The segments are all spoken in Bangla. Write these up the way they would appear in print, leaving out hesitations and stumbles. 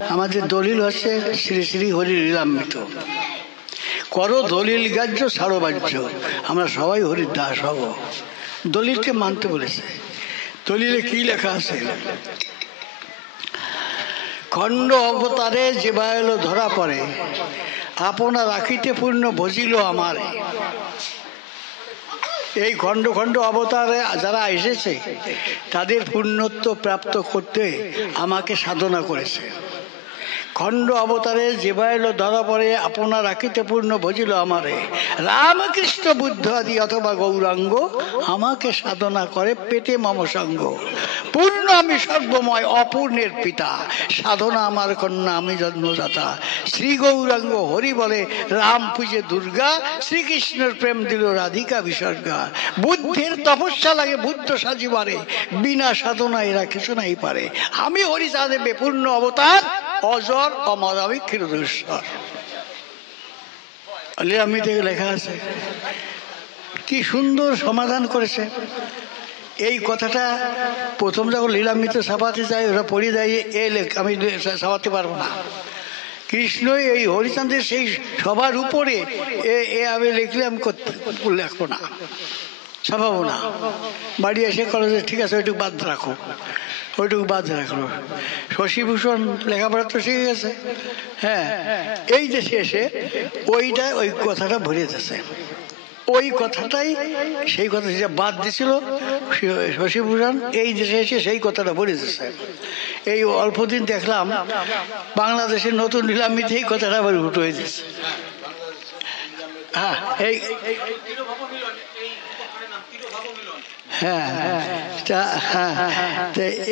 আমাদের দলিল হচ্ছে শ্রী শ্রী হরি লীলামৃত, করো দলিল গ্রাহ্য সারবাহ্য, আমরা সবাই হরির দাস হব। দলিলকে মানতে বলেছে। দলিলে কি লেখা আছে? খণ্ড অবতারে যে বায়ল ধরা পড়ে, আপনা রাখিতে পূর্ণ ভজিল আমারে। এই খণ্ড খণ্ড অবতারে যারা এসেছে তাদের পূর্ণত্ব প্রাপ্ত করতে আমাকে সাধনা করেছে। খণ্ড অবতারে জীবাইল ধরা পড়ে, আপনা রাখিতে পূর্ণ ভজিল আমারে। রামকৃষ্ণ বুদ্ধ আদি অথবা গৌরাঙ্গ আমাকে সাধনা করে পেটে মম সঙ্গ। পূর্ণ আমি সর্বময়, অপূর্ণের পিতা, সাধনা আমার কন্যা আমি জন্মদাতা। শ্রী গৌরাঙ্গ হরি বলে, রাম পূজে দুর্গা, শ্রীকৃষ্ণের প্রেম দিল রাধিকা বিসর্গা। বুদ্ধের তপস্যা লাগে বুদ্ধ সাজিবারে, বিনা সাধনা এরা কিছু নাই পারে। আমি হরি সাধবে পূর্ণ অবতার, অজর অমর আমি ক্ষীরোদস্বর। লীলামৃতে লেখা আছে। কি সুন্দর সমাধান করেছে। এই কথাটা প্রথম যখন লীলামৃত ছাপাতে যাই, ওরা পড়ে যায়, আমি ছাপাতে পারবো না। কৃষ্ণই এই হরিচন্দ্রের সেই সবার উপরে আমি লিখলে আমি লেখবো না, ছাপাবো না। বাড়ি এসে কলেজে ঠিক আছে ওইটুকু বাদ রাখো, ওইটুকু বাদ রাখলো। শশীভূষণ লেখাপড়া তো শিখে গেছে। হ্যাঁ, এই দেশে এসে ওইটা ওই কথাটা ভরে দিয়েছে। ওই কথাটাই সেই কথা যেটা বাদ দিছিল শশীভূষণ, এই দেশে এসে সেই কথাটা ভরে দিয়েছে। এই অল্প দিন দেখলাম বাংলাদেশের নতুন লীলামৃতে এই কথাটা আবার উঠে হয়ে দিচ্ছে। হ্যাঁ,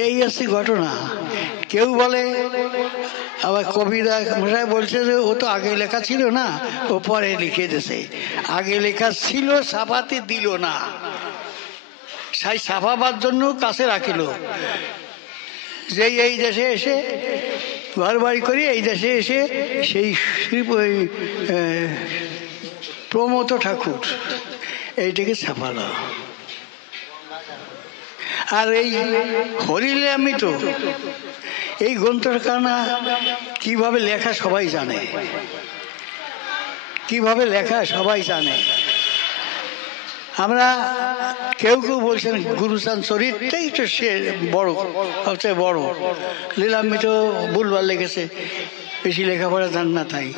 এই আছে ঘটনা। কেউ বলে, আবার কবিরা মশাই বলছে যে ও তো আগে লেখা ছিল না, ও পরে লিখে দিয়েছে। আগে লেখা ছিল, ছাপাতে দিল না, সেই ছাপাবার জন্য কাছে রাখিল। যে এই দেশে এসে ঘর বাড়ি করে এই দেশে এসে সেই প্রমথ ঠাকুর এইটাকে ছাপালো। আর এই হরিলীলামৃত এই গ্রন্থখানা কিভাবে লেখা সবাই জানে, কিভাবে লেখা সবাই জানে। আমরা কেউ কেউ বলছেন গুরুচাঁদ চরিত্রটাই তো সে বড়, সবচেয়ে বড়। লীলামৃত ভুলবার লেগেছে, বেশি লেখাপড়া জান না তাই।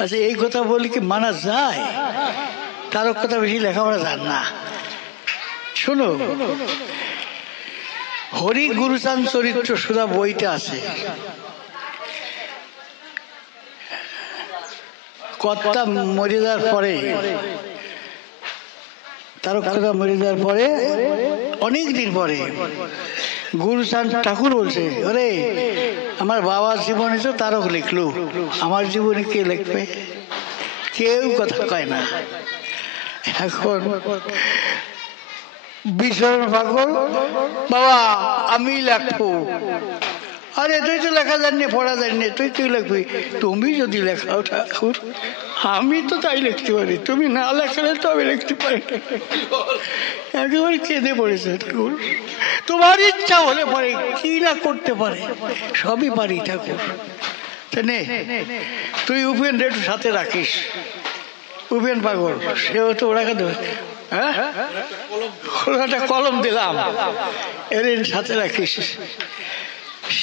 আচ্ছা, এই কথা বলি কি মানা যায়? তার কথা বেশি লেখাপড়া জান না। শোনো, হরি গুরুচাঁদ চরিত্র সুধা বইটা আছে। কর্তা মরে যাওয়ার পরে, তারকদাদা মরে যাওয়ার পরে অনেক দিন পরে গুরুচাঁদ ঠাকুর বলছে, ওরে আমার বাবার জীবনে তো তারক লিখলো, আমার জীবনে কে লিখবে? কেউ কথা কয় না। এখন বিচরণ পাগল, বাবা আমি লেখবো। আরে তুই তো লেখা জাননি, পড়া জাননি, তুই লিখবি? তুমি যদি লেখাও ঠাকুর, আমি তো তাই লিখতে পারি, তুমি না লেখালে তো আমি লিখতে পারি না। একেবারে কেঁদে পড়েছে ঠাকুর। তোমার ইচ্ছা হলে পরে কি না করতে পারে, সবই পারি ঠাকুর। নে তুই উপেন একটু সাথে রাখিস। উপেন পাগল, সেও তো ওরাকে দেবে। হ্যাঁ, একটা কলম দিলাম, এর সাথে রাখিস।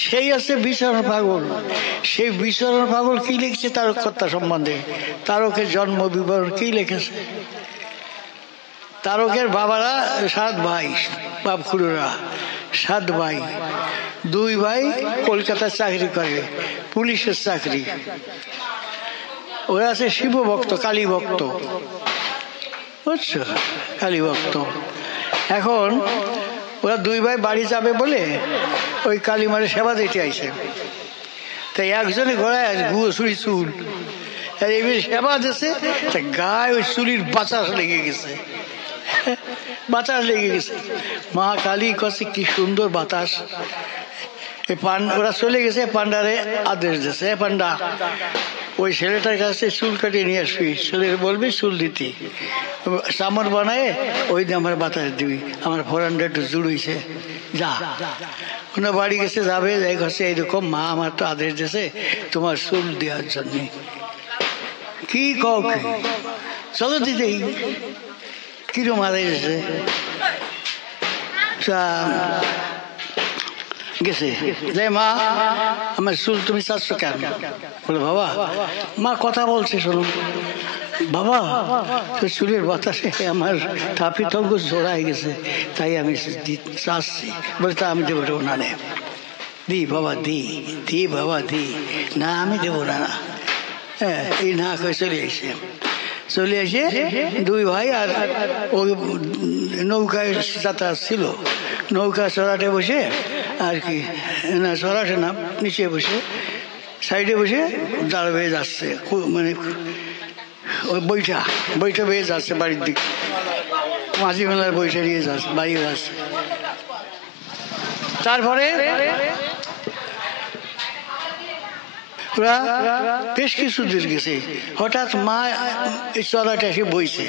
সেই আছে বিচরণ পাগল। সেই বিচরণ পাগল কি লিখছে তারককর্তা সম্বন্ধে? তারকের জন্ম বিবরণ কি লিখেছে? তারকের বাবারা 7 ভাই, বাপ খুড়োরা 7 ভাই। 2 ভাই কলকাতায় চাকরি করে, পুলিশের চাকরি। ওরা আছে শিব ভক্ত, কালী ভক্ত, বুঝছো, কালী ভক্ত। এখন ওরা 2 ভাই বাড়ি যাবে বলে ওই কালীমারে সেবা দিতে আইছে। তাই একজনে ঘোড়ায় চুরি চুল সেবা দিচ্ছে, গায়ে ওই চুরির বাতাস লেগে গেছে, বাতাস লেগে গেছে। মা কালী কাছে কি সুন্দর বাতাস, ওরা চলে গেছে, পান্ডারে আদেশ দিয়েছে, পান্ডা ওই ছেলেটার কাছে চুল কাটিয়ে নিয়ে আসবি, ছেলের বলবি চুল দিতি, চামর বানায় ওই দিয়ে আমার বাতাস দিবি, আমার ফোরানটা একটু জুড়ইছে, যা। ওনার বাড়ি গেছে, যাবে, যাই কাছে এইরকম মা আমার তো আদেশ দিয়েছে তোমার চুল দেওয়ার জন্য। কি কক, চলো দিতেই কিরম আদেশ দিয়েছে। গেছে যে মা আমার চুল তুমি চাচ্ছ কেন? বলে বাবা, মা কথা বলছে শোনো, বাবা তোর চুলের বাতাসে আমার তাপি তঙ্গ জোড়াই গেছে, তাই আমি চাচ্ছি। বলে তা আমি দেবো না, নে দি বাবা, দি দি বাবা দি, না আমি দেবো না। হ্যাঁ, এই না করে চলে এসে দুই ভাই আর ওই নৌকায় যাতায়াত ছিল, নৌকা চড়াটে বসে আর কি না, চড়াটে না, নিচে বসে সাইডে বসে দাঁড় বেয়ে যাচ্ছে, মানে ওই বইটা বেয়ে যাচ্ছে বাড়ির দিকে, মাঝি মেলার বইটা নিয়ে যাচ্ছে, বাড়ি যাচ্ছে। তারপরে ওরা বেশ কিছু দূর গেছে, হঠাৎ মা এই চড়াটা এসে বইছে,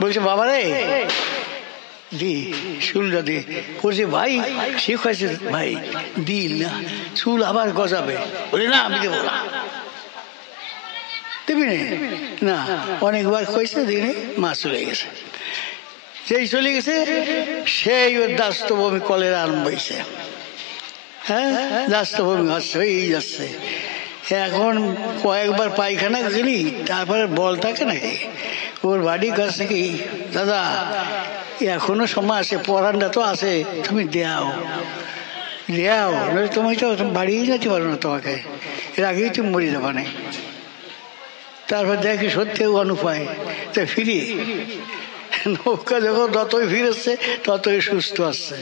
বলছে বাবা রে দি চুলটা দি। বলছে ভাই শিখাইছে ভাই দিল না, চুল আবার গজাবে। বলে না আমি দেবো না, দিবি না। অনেকবার কইছে দিনে, মা চলে গেছে। সেই চলে গেছে, সেই ওর দাস্ত বমি কলেরা আরম্ভ হয়েছে। হ্যাঁ, দাস্ত বমি হচ্ছে, হয়েই যাচ্ছে। এখন কয়েকবার পায়খানা গেলি, তারপরে বল থাকে নাকি, ওর বাড়ির কাছ থেকে দাদা এখনো সময় আছে, পড়ানটা তো আছে, তুমি দেও তুমি তো বাড়িয়ে যেতে পারো না, তোমাকে এর আগেই তুমি মরে যাবা না। তারপর দেখি সত্যি অনুপায়, তা ফিরি নৌকা যখন যতই ফিরেছে ততই সুস্থ আসছে,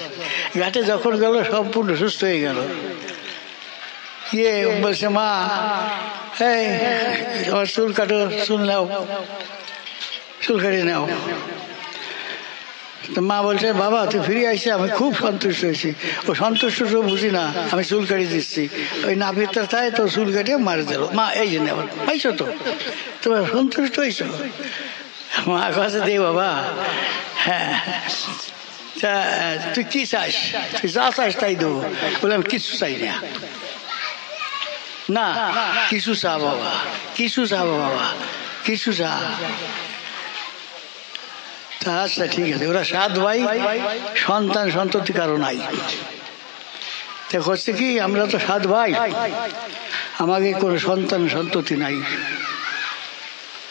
ঘাটে যখন গেল সম্পূর্ণ সুস্থ হয়ে গেল। ইয়ে বলছে মা এই আমার চুল কাটো, চুল নাও, চুল কাটিয়ে নাও। তো মা বলছে বাবা তুই ফিরে আসছে, আমি খুব সন্তুষ্ট হয়েছি। ও সন্তুষ্ট তো বুঝি না, আমি চুল কাটিয়ে দিচ্ছি, ওই নাপিতটা চাই তো চুল কাটিয়ে মারে দিল। মা এই জন্য পাইছো তো, তোমার সন্তুষ্ট হয়েছ? মা কাছে দে বাবা, হ্যাঁ তা তুই কি চাস? তুই যা চাস তাই দেবো। বলে আমি কিছু চাই না। না কিছু চা বাবা, কিছু চা বাবা, কিছু চা। আচ্ছা ঠিক আছে। ওরা 7 ভাই, সন্তান সন্ততি কারো নাই। হচ্ছে কি আমরা তো 7 ভাই, আমাকে কোনো সন্তান সন্ততি নাই,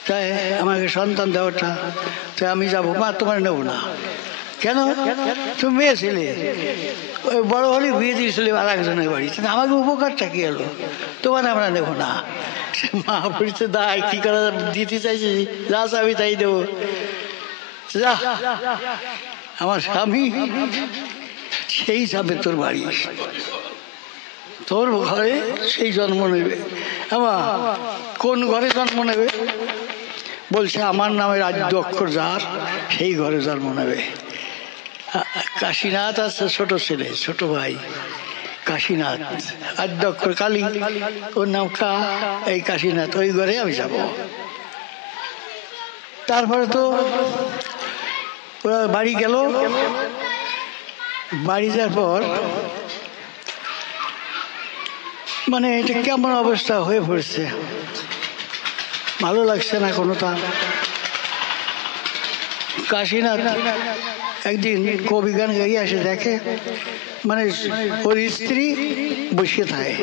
তাই আমাকে সন্তান দেওয়াটা, তাই আমি যাবো। মা তোমার নেবো না। কেন? তুমি মেয়ে ছেলে, ওই বড় হলে বিয়ে দিয়েছিল আর একজনের বাড়ি, আমাকে উপকারটা কি হলো? তোমার আমরা নেবো না। মা বলছে দায় কি করা, দিতে চাইছি, যা চাবি তাই দেবো। যা, আমার স্বামী সেই যাবে তোর বাড়ি, তোর ঘরে সেই জন্ম নেবে। আমার কোন ঘরে জন্ম নেবে? বলছে আমার নামে রাজ্য অক্ষর যার, সেই ঘরে জন্ম নেবে। কাশীনাথ আছে ছোট ছেলে, ছোট ভাই কাশীনাথ, আদ্য অক্ষর কালী, ওর নাম কা, এই কাশীনাথ, ওই ঘরে আমি যাব। তারপরে তো ওরা বাড়ি গেল। বাড়ি যাওয়ার পর মানে এটা কেমন অবস্থা হয়ে পড়ছে, ভালো লাগছে না কোনোটা। কাশীনাথ একদিন কবি গান গাইয়ে আসে, দেখে মানে ওর স্ত্রী বসে থাকে,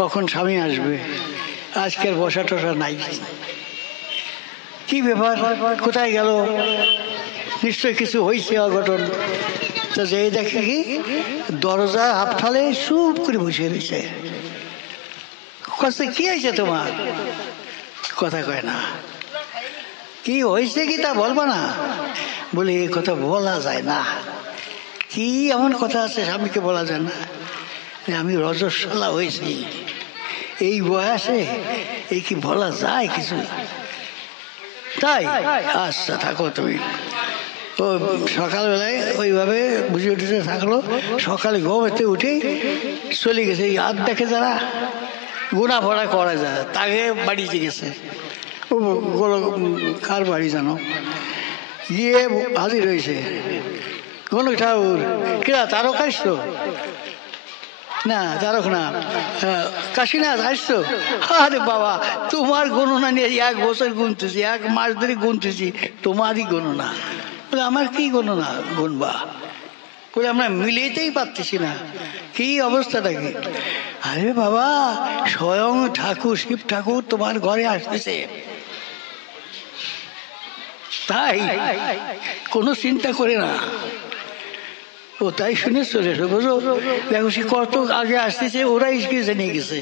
কখন স্বামী আসবে, আজকের বসা টসা নাই। কি ব্যাপার, কোথায় গেল? নিশ্চয় কিছু হয়েছে অঘটন। তো যে দেখে কি দরজা হাফঠালে চুপ করে বসে রয়েছে। কি হয়েছে তোমার? কথা কয় না। কি হয়েছে কি তা বলবা না? বলে এই কথা বলা যায় না। কি এমন কথা আছে স্বামীকে বলা যায় না? আমি রজস্বলা হয়েছি এই বয়সে, এই কি বলা যায় কিছু? তাই আচ্ছা থাকো তুমি। ও সকালবেলায় ওইভাবে বুঝে উঠেছে থাকলো, সকালে ঘুমেতে উঠেই চলে গেছে। আর দেখে যারা গুনা ফড়া করা যায় তাকে বাড়িতে গেছে, কার বাড়ি জানো, গিয়ে হাজির হয়েছে। কোন ঠাকুর কিরা তারক আসছো? না তারক না, কাশীনাথ আসছো? আরে বাবা, তোমার গণনা নিয়ে 1 বছর গুনতেছি, 1 মাস ধরে গুনতেছি, তোমারই গণনা। বলে আমার কি গণনা গুনবা? বলে আমরা মিলিয়েতেই পারতেছি না, কি অবস্থাটা কি? আরে বাবা, স্বয়ং ঠাকুর, শিব ঠাকুর তোমার ঘরে আসতেছে, তাই কোনো চিন্তা করে না। ও তাই শুনে চলে এসো, বুঝো দেখো সে কত আগে আসতেছে, ওরাই জানিয়ে গেছে।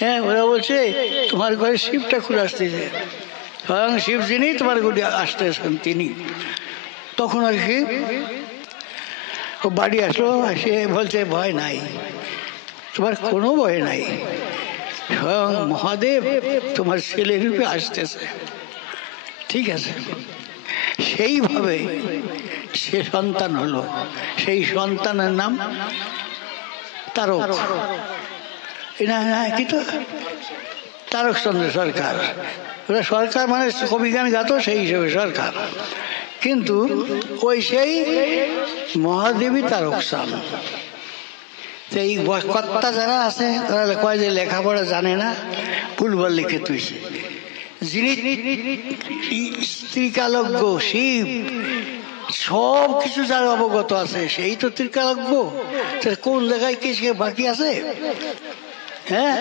হ্যাঁ, ওরা বলছে তোমার ঘরে শিব ঠাকুর আসতেছে, স্বয়ং শিব যিনি তোমার ঘরে আসতেছেন তিনি। তখন আর কি ও বাড়ি আসলো, সে বলছে ভয় নাই, তোমার কোনো ভয় নাই, স্বয়ং মহাদেব তোমার ছেলে রূপে আসতেছে। ঠিক আছে, সেইভাবে সে সন্তান হলো। সেই সন্তানের নাম তারক, কি তো তারকচন্দ্র সরকার। ওরা সরকার মানে কবিগান গাত, সেই হিসেবে সরকার, কিন্তু ওই সেই মহাদেবী তারকচাঁদ। এই কর্তা যারা আছে তারা কয় যে লেখাপড়া জানে না, ভুলভাল লিখে তুইছে। যিনি ত্রিকালজ্ঞ শিব, সব কিছু যার অবগত আছে, সেই তো ত্রিকালজ্ঞ। কোন জায়গায় কি বাকি আছে? হ্যাঁ,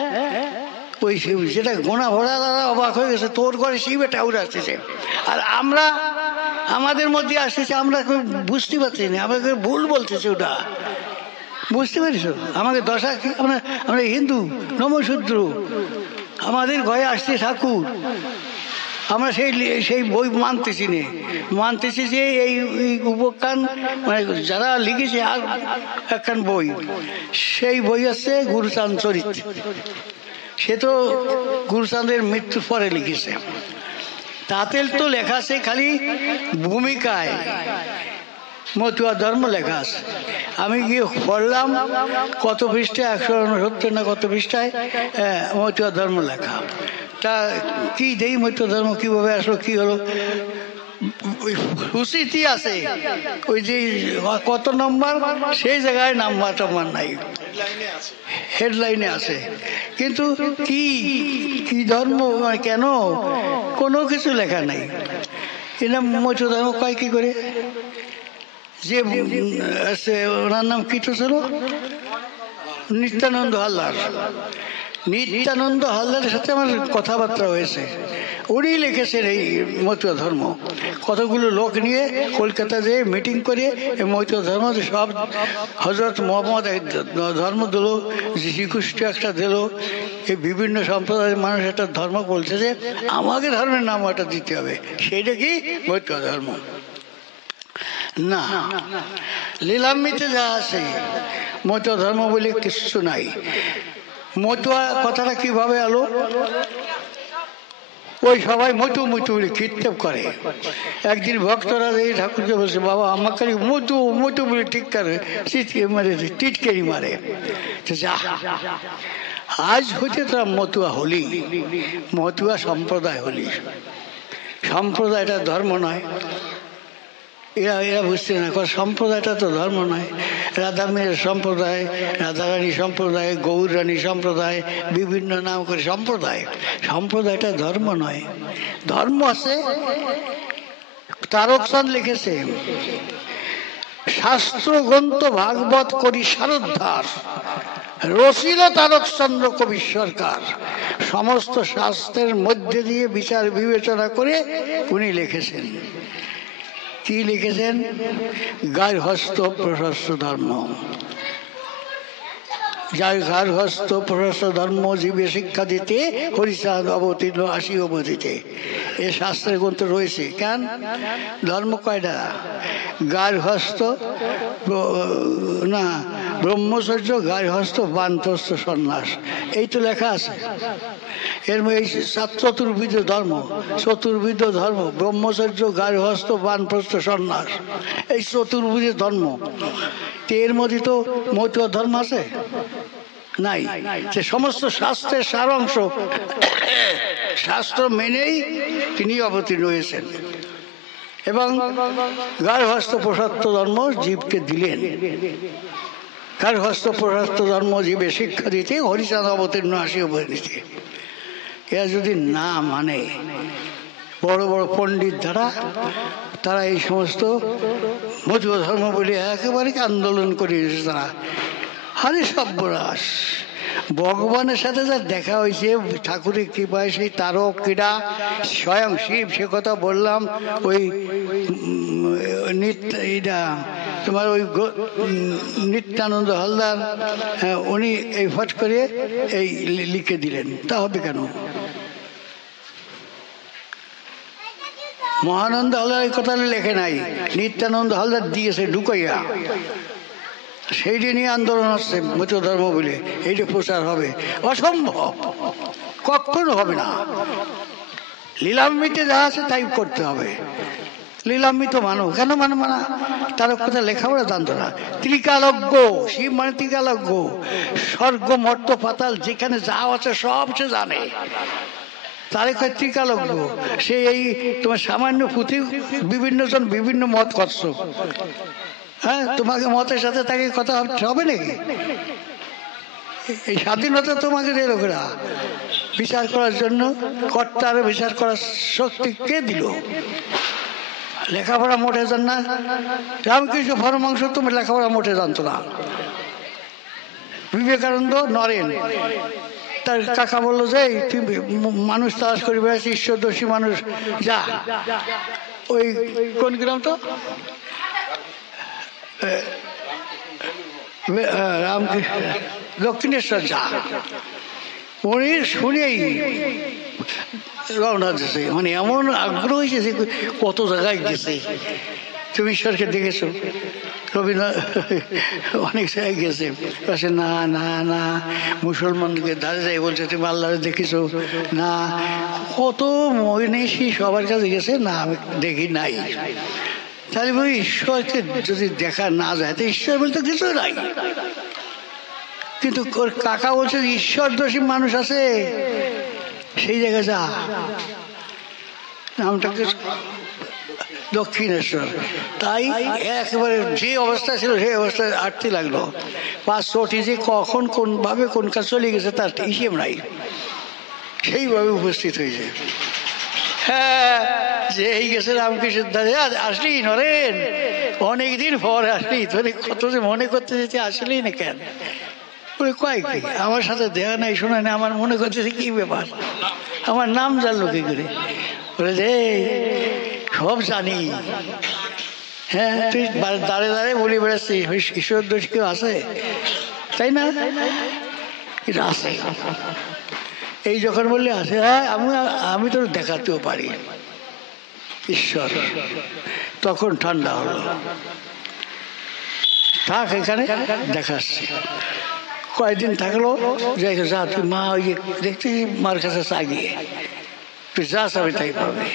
ওই শিব যেটা গোনা ভরা অবাক হয়ে গেছে, তোর ঘরে শিবে ঠাকুর আসতেছে আর আমরা আমাদের মধ্যে আসতেছে, আমরা বুঝতে পারছি না, আমরা ভুল বলতেছি। ওটা বুঝতে পারিস? আমাদের দশা কি, আমরা হিন্দু নমশূদ্র, আমাদের ঘরে আসছে ঠাকুর, আমরা সেই বই মানতেছি না, মানতেছি যে এই উপকান মানে যারা লিখেছে আর একখান বই, সেই বই আছে গুরুচাঁদ চরিত্র। সে তো গুরুচাঁদের মৃত্যুর পরে লিখেছে, তাতে তো লেখা আছে খালি ভূমিকায় মতুয়া ধর্ম লেখা আছে। আমি গিয়ে পড়লাম কত পৃষ্ঠায়, 169 না কত পৃষ্ঠায় মতুয়া ধর্ম লেখা। তা কি দেই মতুয়া ধর্ম কিভাবে আসলো, কি হলো, সুস্মৃতি আছে, ওই যে কত নম্বর সেই জায়গায় নাম্বার টাম্বার নাই, হেডলাইনে আছে, কিন্তু কি কি ধর্ম কেন কোনো কিছু লেখা নাই। এটা মতুয়া ধর্ম কয় কি করে, যে ওনার নাম কি তো ছিল, নিত্যানন্দ হালদার। নিত্যানন্দ হালদারের সাথে আমার কথাবার্তা হয়েছে, উনি লিখেছেন এই মতুয়া ধর্ম। কতগুলো লোক নিয়ে কলকাতা যেয়ে মিটিং করে এই মতুয়া ধর্ম সব, হজরত মোহাম্মদ ধর্ম দিল, শ্রীকৃষ্ণ একটা দিল, এই বিভিন্ন সম্প্রদায়ের মানুষ একটা ধর্ম বলছে যে আমাকে ধর্মের নাম ওটা দিতে হবে, সেইটা কি মতুয়া ধর্ম না। লীলাম্বিতে যা আছে মতুয়া ধর্ম বলে কিছু নাই। মতুয়া কথাটা কিভাবে এলো, ওই সবাই মতু মতু বলে কীর্তন করে। একদিন ভক্তরা এই ঠাকুরকে বলছে, বাবা আমাকে মতু মতু বলে ঠিক করে মারে, টিটকারি মারে। আজ হইতে তারা মতুয়া হলি, মতুয়া সম্প্রদায় হলি, সম্প্রদায়টা ধর্ম নয়। এরা বুঝছে না, সম্প্রদায়টা তো ধর্ম নয়। রাধা মেয়ের সম্প্রদায়, রাধারানী সম্প্রদায়, গৌর রানী সম্প্রদায়, বিভিন্ন নাম করে সম্প্রদায়, সম্প্রদায়টা ধর্ম নয়। ধর্ম আছে, তারকচাঁদ লিখেছে, শাস্ত্র গ্রন্থ ভাগবত করি সারোদ্ধার, রচিল তারকচন্দ্র কবি সরকার। সমস্ত শাস্ত্রের মধ্যে দিয়ে বিচার বিবেচনা করে উনি লিখেছেন। কি লিখেছেন? গার্হস্থ্য প্রশস্ত ধর্ম, যার গার্হস্থ্য প্রশস্ত ধর্ম জীবে শিক্ষা দিতে হরিচাঁদ অবতীর্ণ আসি অবধিতে। এ শাস্ত্রের গ্রন্থ রয়েছে। কেন? ধর্ম কয়টা? গার্হস্থ্য না ব্রহ্মচর্য, গার্হস্থ, বানপ্রস্থ, সন্ন্যাস, এই তো লেখা আছে। এর এই চতুর্বিধ ধর্ম, চতুর্বিধ ধর্ম ব্রহ্মচর্য, গার্হস্থ, বানপ্রস্থ, সন্ন্যাস, এই চতুর্বিধ ধর্ম। এর মধ্যে তো মতুয়া ধর্ম আছে নাই। যে সমস্ত শাস্ত্রের সার অংশ শাস্ত্র মেনেই তিনি অবতীর্ণ হয়েছেন এবং গার্হস্থ প্রসাত্য ধর্ম জীবকে দিলেন। গার্হস্থ প্রসাত্য ধর্ম জীবে শিক্ষা দিতে হরিচাঁদ অবতীর্ণ আসিয়া বলিতে। এরা যদি না মানে, বড় বড় পণ্ডিত দ্বারা তারা এই সমস্ত মতুয়া ধর্ম বলে একেবারে আন্দোলন করিয়েছে তারা। আরে সর্বনাশ! ভগবানের সাথে যার দেখা হয়েছে ঠাকুরের কৃপায়, সেই তারক ক্রীড়া স্বয়ং শিব, সে কথা বললাম। ওই তোমার ওই নিত্যানন্দ হালদার, উনি এই ফট করে এই লিখে দিলেন। তা হবে কেন? মহানন্দ হালদার এই কথা লেখে নাই, নিত্যানন্দ হালদার দিয়েছে ঢুকাইয়া। সেইটি নিয়ে আন্দোলন হচ্ছে মতুয়া ধর্ম বলে, এইটা প্রচার হবে। অসম্ভব, কখনো হবে না। লীলামৃতে যা আছে তাই করতে হবে। লীলামৃত মানো, কেন মানো মানা? তার কথা লেখাপড়া জানতো না। ত্রিকালজ্ঞ, শিব মানে ত্রিকালজ্ঞ। স্বর্গ, মর্ত, পাতাল যেখানে যা আছে সব সে জানে, তারে কয় ত্রিকালজ্ঞ। সে এই তোমার সামান্য পুঁথি বিভিন্ন জন বিভিন্ন মত করছো, হ্যাঁ, তোমাকে মতের সাথে তাকে কথা হবে নাকি? এই স্বাধীনতা তোমাকে দিল ওরা বিচার করার জন্য। কর্তার বিচার করার শক্তি কে দিল? লেখাপড়া মোটে জান না। রামকৃষ্ণ পরমহংস তুমি লেখাপড়া মোটে জানতো না। বিবেকানন্দ নরেন, তার কাকা বললো যে তুই মানুষ তালাশ করে বেড়াচ্ছিস, ঈশ্বরদর্শী মানুষ, যা ওই কোন গ্রাম তো দক্ষিণেশ্বর যা। উনি শুনেই রওনা দিয়েছে, মানে এমন আগ্রহ হয়েছে যে কত জায়গায় গেছে। তুমি ঈশ্বরকে দেখেছো? রবীন্দ্রনাথ অনেক জায়গায় গেছে। না না না, মুসলমানকে ধারে যাই বলছে তুমি আল্লাহরে দেখেছো? না। কত মনীষী সবার কাছে গেছে, না আমি দেখি নাই। তাহলে বলি ঈশ্বরকে যদি দেখা না যায় তো ঈশ্বর বলতে কিছু নাই। কিন্তু ওর কাকা বলছে ঈশ্বরদর্শী মানুষ আছে, সেই জায়গায় যা। নামটাকে দক্ষিণেশ্বর। তাই একেবারে যে অবস্থা ছিল সেই অবস্থায় আটতে লাগলো। 500টি যে কখন কোন ভাবে কোন কাজ চলে গেছে তার হিসেব নাই, সেইভাবে উপস্থিত হয়েছে। হ্যাঁ, যে এই গেছে রামকৃষ্ণের ধারে। আসলি নরেন, অনেকদিন পর আসলি, তোর কত যে মনে করতে যেতে আসলি না কেন? বলে কয় কি, আমার সাথে দেখা নাই শোনা না, আমার মনে করতেছে কি ব্যাপার, আমার নাম জানলো কি করে? বলে যে সব জানি। হ্যাঁ, তুই দাঁড়ে দাঁড়ে বলি বেড়াচ্ছিস ঈশ্বর দোষ কেউ আছে, তাই না? এটা আছে। এই যখন বললে আছে, হ্যাঁ আমি তো দেখাতেও পারি ঈশ্বর। তখন ঠান্ডা হলো, থাক এখানে দেখাচ্ছি। কয়েকদিন থাকলো, যাই যা তুই মা ওই দেখছিস মার কাছে চাগিয়ে তুই যা চাবি তাই পাবে।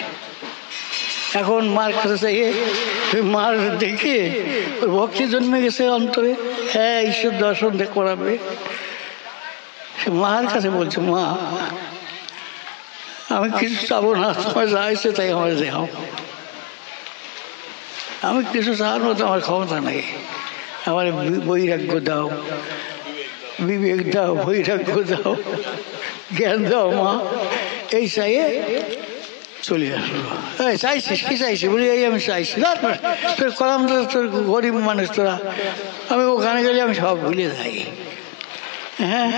এখন মার কাছে চাইয়ে মার দেখে ভক্তি জন্মে গেছে অন্তরে। হ্যাঁ, ঈশ্বর দর্শন করাবে। সে মার কাছে বলছে, মা আমি কিছু চাবো না, তোমার যা ইচ্ছে তাই আমার দেখাও। আমি কিছু চাওয়ার মতো আমার ক্ষমতা নেই, আমার বৈরাগ্য দাও, বিবেক দাও, বৈরাগ্য দাও, জ্ঞান দাও মা। এই চাইয়ে চলে আসলো। চাইছিস কি চাইছি? বলি এই আমি চাইছি না, তোর কলাম তো তোর গরিব মানুষ তোরা, আমি ওখানে গেলে আমি সব ভুলে যাই। হ্যাঁ,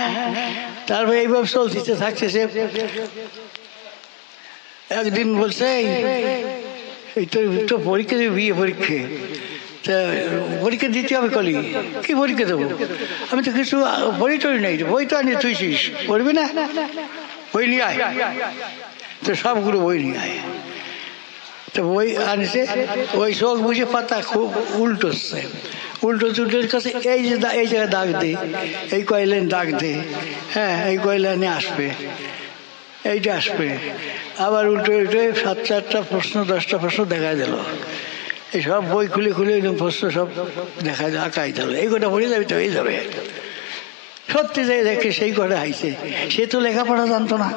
তারপরে এইভাবে চলতে থাকছে। একদিন বলছে এই তো পরীক্ষা দেবে, বিয়ে পরীক্ষা, তা পরীক্ষা দিতে হবে। কলি কি পরীক্ষা দেবো? আমি তো কিছু বই টই নাই, বই তো আনিয়ে তুইছিস, পড়বি না? বই নিয়ে আয়। তো সবগুলো বই নিয়ে আয়। তো বই আনিছে, ওই চোখ বুঝে পাতা খুব উল্টোচ্ছে, উল্টো চুটের কাছে এই যে এই জায়গায় দাগ দে, এই কয়লেন দাগ দে, হ্যাঁ এই কয়লানে আসবে, এইটা আসবে। আবার উল্টো উল্টে 7-8টা প্রশ্ন 10টা প্রশ্ন দেখা দিল, এই সব বই খুলে খুলে এরকম প্রশ্ন সব দেখা আঁকাই দিল, এই কটা পড়ে যাবে তো হয়ে যাবে। সত্যি যাই দেখে সেই কটা হাইছে, সে তো লেখাপড়া জানতো না।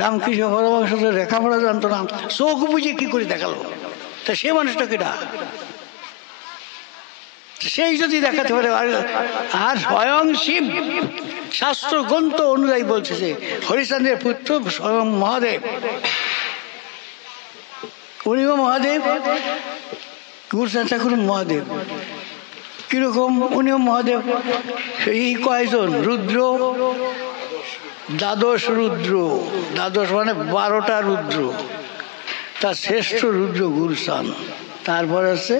রামকৃষ্ণ পরমহংস তো লেখাপড়া জানতো না, চোখ বুঝে কি করে দেখালো? তা সে মানুষটা কেটা? সেই যদি দেখাতে পারে। আর স্বয়ং শিব শাস্ত্র গ্রন্থ অনুযায়ী বলছে যে হরিশ্চন্দ্রের পুত্র স্বয়ং মহাদেব, উনিও মহাদেব, গুরুচাঁদ ঠাকুর মহাদেব। কিরকম? উনিও মহাদেব। এই কয়জন রুদ্র, দ্বাদশ রুদ্র, দ্বাদশ মানে 12টা রুদ্র, তার শ্রেষ্ঠ রুদ্র গুরুচাঁদ, তারপর আছে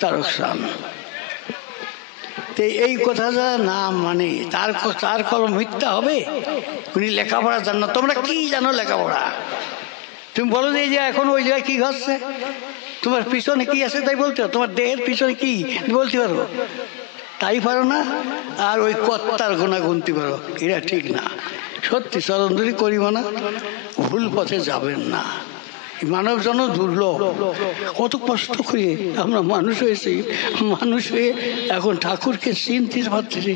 তারকচাঁদ। এই কথা যা না মানে তার কলম মিথ্যা হবে। উনি লেখাপড়া জান না। তোমরা কি জানো লেখাপড়া? তুমি বলো যে এখন ওই জায়গায় কি ঘটছে, তোমার পিছনে কি আছে তাই বলতে পারো, তোমার দেহের পিছনে কি বলতে পারো, তাই পারো না। আর ওই কর্তার গোনা গুনতে পারো, এটা ঠিক না। সত্যি চরণধরি করিব না, ভুল পথে যাবেন না। মানব জন দুর্লভ, কত কষ্ট করে আমরা মানুষ হয়েছি, মানুষ হয়ে এখন ঠাকুরকে চিনতে পারতেছি।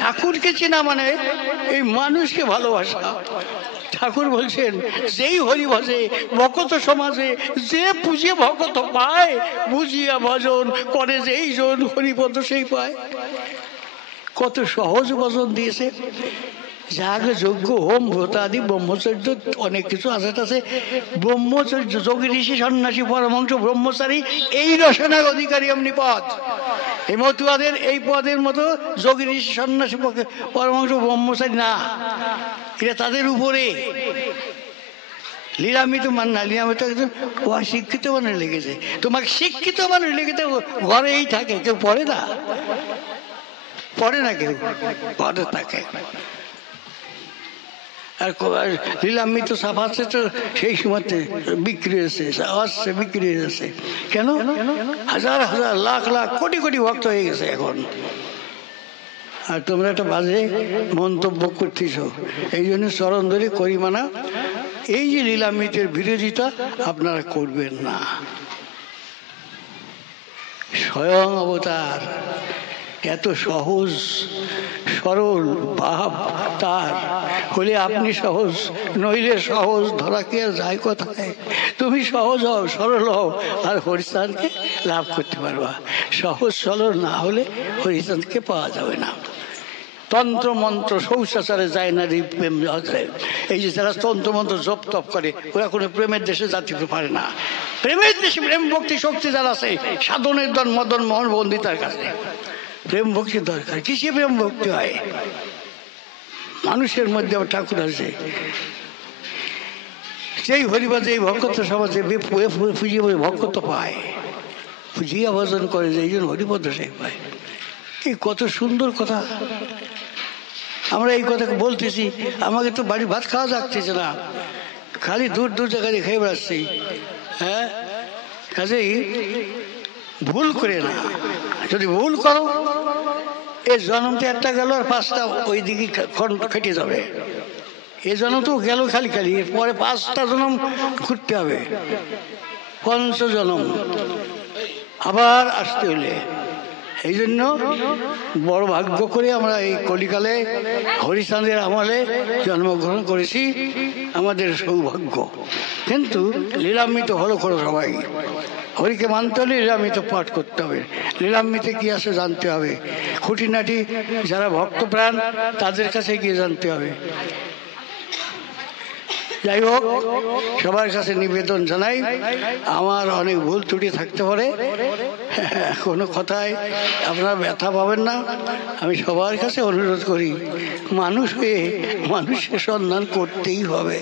ঠাকুরকে চেনা মানে এই মানুষকে ভালোবাসা। ঠাকুর বলছেন যেই হরি ভজে ভকত সমাজে, যে পুজিয়ে ভকত পায়, বুঝিয়া ভজন করে যেই জন হরিপদ সেই পায়। কত সহজ ভজন দিয়েছে। যাগ যজ্ঞ হোম ব্রত আদি ব্রহ্মচর্য অনেক কিছু আছে আছে। ব্রহ্মচর্য যোগী ঋষি সন্ন্যাসী পরমহংস ব্রহ্মচারী এই রসনার অধিকারী এমনি পদ। এই মতুয়াদের এই পদের মতো যোগী ঋষি সন্ন্যাসী পরমহংস ব্রহ্মচারী না, এটা তাদের উপরে। লীলামিত মান না, লীলামিত ও শিক্ষিত মানুষ লেগেছে। তোমাকে শিক্ষিত মানুষ লেগেছে, ঘরেই থাকে, কেউ পড়ে না, পড়ে না কেউ, ঘরে থাকে। আর লীলামিত সাফাচ্ছে তো সেই সময়তে বিক্রি হয়েছে, আসছে বিক্রি হয়ে যাচ্ছে। কেন? হাজার হাজার লাখ লাখ কোটি কোটি ভক্ত হয়ে গেছে এখন। আর তোমরা একটা বাজে মন্তব্য করতেছ। এই জন্য চরণ ধরে করি মানা, এই যে লীলামিতের বিরোধিতা আপনারা করবেন না। স্বয়ং অবতার, এত সহজ সরল ভাব তার হলে আপনি সহজ, নইলে সহজ ধরা কে যায় কোথায়? তুমি সহজ হও, সরল হও, আর হরিচাঁদকে লাভ করতে পারবা। সহজ সরল না হলে হরিচাঁদকে পাওয়া যাবে না। তন্ত্র মন্ত্র শৌচাচারে যায় না প্রেম। এই যে যারা তন্ত্র মন্ত্র জপ তপ করে, ওরা কোনো প্রেমের দেশে যাতে পারে না। প্রেমের দেশে প্রেম ভক্তি শক্তি যারা আছে, সাধনের দন মদন মোহন বন্দিতার কাছে প্রেম ভক্তি দরকার। কিসে প্রেম ভক্তি হয়? মানুষের মধ্যে ঠাকুর আছে, সেই হরিবাদে এই ভক্ত সমাজে পুজিয়ে ভক্ত পায়, পুজিয়া ভজন করে, এই জন্য হরিপদ সেই পায়। এই কত সুন্দর কথা। আমরা এই কথা বলতেছি, আমাকে তো বাড়ি ভাত খাওয়া যাচ্ছে না, খালি দূর দূর জায়গায় খেয়ে বেড়াচ্ছি। হ্যাঁ, কাজেই ভুল করে না। যদি ভুল করো, এই জন্মতে একটা গেল আর 5টা ওই দিকে কেটে যাবে। এই জন্ম তো গেল খালি খালি, এরপরে 5টা জন্ম ঘুরতে হবে, 5 জন্ম আবার আসতে হলে। এই জন্য বড় ভাগ্য করে আমরা এই কলিকালে হরিচাঁদের আমলে জন্মগ্রহণ করেছি, আমাদের সৌভাগ্য। কিন্তু লীলামৃত হলো করো সবাই। হরিকে মানতে হলে লীলামৃত পাঠ করতে হবে। লীলামৃতে কি আছে জানতে হবে, খুঁটিনাটি যারা ভক্ত প্রাণ তাদের কাছে গিয়ে জানতে হবে। যাই হোক, সবার কাছে নিবেদন জানাই, আমার অনেক ভুল ত্রুটি থাকতে পারে, কোনো কথায় আপনারা ব্যথা পাবেন না। আমি সবার কাছে অনুরোধ করি, মানুষ হয়ে মানুষের সন্ধান করতেই হবে।